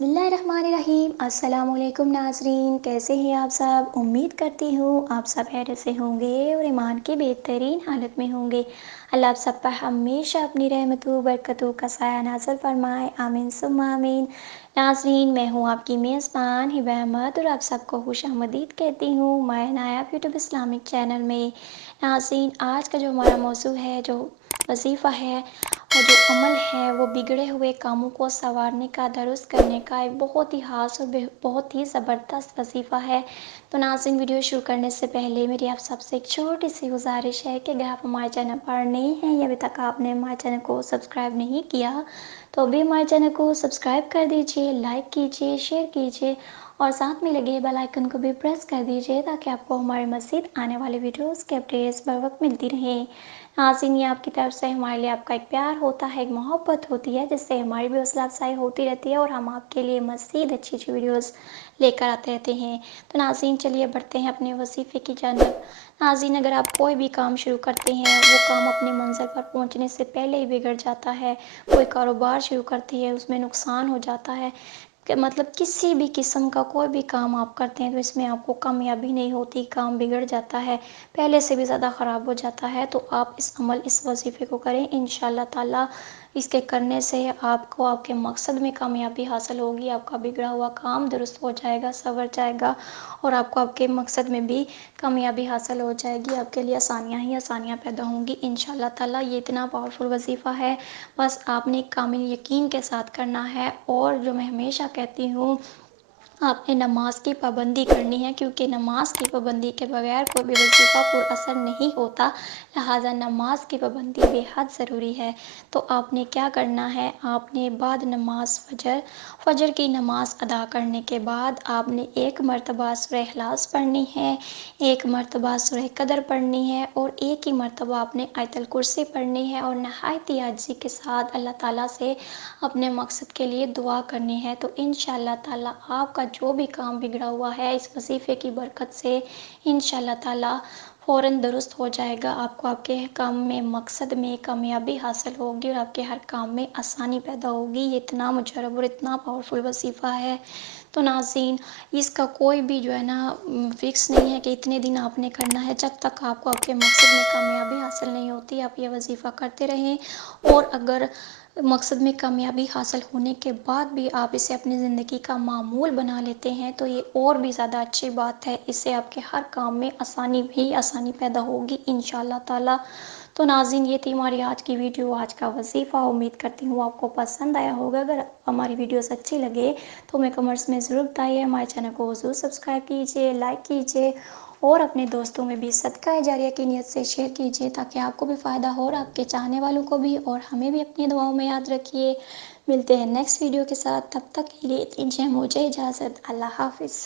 बिस्मिल्लाहिर्रहमानिर्रहीम। अस्सलाम वालेकुम नाज़रीन, कैसे हैं आप सब। उम्मीद करती हूँ आप सब खैरियत से होंगे और ईमान की बेहतरीन हालत में होंगे। अल्लाह आप सब पर हमेशा अपनी रहमतों बरकतों का साया नाज़िल फरमाए, आमीन सुम्मा आमीन। नाज़रीन, मैं हूँ आपकी मेज़बान हिबा अहमद और आप सबको खुशामदीद कहती हूँ my Nayab YouTube Islamic channel में। नाज़रीन, आज का जो हमारा मौज़ू है, जो वजीफ़ा है और जो अमल है, वो बिगड़े हुए कामों को सँवारने का, दुरुस्त करने का एक बहुत ही ख़ास और बहुत ही ज़बरदस्त वजीफ़ा है। तो नाज़रीन, वीडियो शुरू करने से पहले मेरी आप सबसे एक छोटी सी गुजारिश है कि अगर आप हमारे चैनल पर नए हैं या अभी तक आपने हमारे चैनल को सब्सक्राइब नहीं किया, तो अभी हमारे चैनल को सब्सक्राइब कर दीजिए, लाइक कीजिए, शेयर कीजिए और साथ में लगे बेल आइकन को भी प्रेस कर दीजिए ताकि आपको हमारे मज़ीद आने वाले वीडियोस के अपडेट्स बर वक्त मिलती रहें। नाज़रीन, ये आपकी तरफ से हमारे लिए आपका एक प्यार होता है, एक मोहब्बत होती है, जिससे हमारी भी हौसला अफजाई होती रहती है और हम आपके लिए मज़ीद अच्छी अच्छी वीडियोस लेकर आते रहते हैं। तो नाज़रीन, चलिए बढ़ते हैं अपने वजीफ़े की जानिब। नाज़रीन, अगर आप कोई भी काम शुरू करते हैं, वो काम अपनी मंजिल पर पहुंचने से पहले ही बिगड़ जाता है। कोई कारोबार शुरू करते हैं, उसमें नुकसान हो जाता है, कि मतलब किसी भी किस्म का कोई भी काम आप करते हैं तो इसमें आपको कामयाबी नहीं होती, काम बिगड़ जाता है, पहले से भी ज़्यादा ख़राब हो जाता है। तो आप इस वजीफ़े को करें, इंशाअल्लाह ताला इसके करने से आपको आपके मकसद में कामयाबी हासिल होगी, आपका बिगड़ा हुआ काम दुरुस्त हो जाएगा, संवर जाएगा और आपको आपके मकसद में भी कामयाबी हासिल हो जाएगी। आपके लिए आसानियाँ ही आसानियाँ पैदा होंगी इंशाअल्लाह ताला। ये इतना पावरफुल वजीफ़ा है, बस आपने कामिल यकीन के साथ करना है। और जो मैं हमेशा कहती हूँ, आपने नमाज की पाबंदी करनी है, क्योंकि नमाज की पाबंदी के बगैर कोई भी वजीफ़ा पुरअसर नहीं होता। लिहाजा नमाज की पाबंदी बेहद ज़रूरी है। तो आपने क्या करना है, आपने बाद नमाज फजर की नमाज अदा करने के बाद आपने एक मरतबा सूरह इखलास पढ़नी है, एक मरतबा सूरह कदर पढ़नी है और एक ही मरतबा आपने आयतुल कुर्सी पढ़नी है और नहायत ही आजिज़ी के साथ अल्लाह ताला से अपने मकसद के लिए दुआ करनी है। तो इंशाअल्लाह ताला आपका जो भी काम बिगड़ा हुआ है, इस वजीफ़े की बरकत से इंशाअल्लाह ताला फ़ौरन दुरुस्त हो जाएगा। आपको आपके काम में, मकसद में कामयाबी हासिल होगी और आपके हर काम में आसानी पैदा होगी। ये इतना मुजर्रब और इतना पावरफुल वजीफ़ा है। तो नाज़रीन, इसका कोई भी जो है ना फ़िक्स नहीं है कि इतने दिन आपने करना है। जब तक आपको आपके मकसद में कामयाबी हासिल नहीं होती, आप ये वजीफ़ा करते रहें। और अगर मकसद में कामयाबी हासिल होने के बाद भी आप इसे अपनी ज़िंदगी का मामूल बना लेते हैं, तो ये और भी ज़्यादा अच्छी बात है। इससे आपके हर काम में आसानी पैदा होगी इंशाअल्लाह ताला। तो नाज़रीन, ये थी हमारी आज की वीडियो, आज का वजीफ़ा। उम्मीद करती हूँ आपको पसंद आया होगा। अगर हमारी वीडियोस अच्छी लगे तो हमें कमेंट्स में ज़रूर बताइए। हमारे चैनल को ज़रूर सब्सक्राइब कीजिए, लाइक कीजिए और अपने दोस्तों में भी सदका जारिया की नीयत से शेयर कीजिए, ताकि आपको भी फ़ायदा हो और आपके चाहने वालों को भी, और हमें भी अपनी दुआओं में याद रखिए। मिलते हैं नेक्स्ट वीडियो के साथ, तब तक के लिए दीजिए मुझे इजाज़त। अल्लाह हाफ़िज़।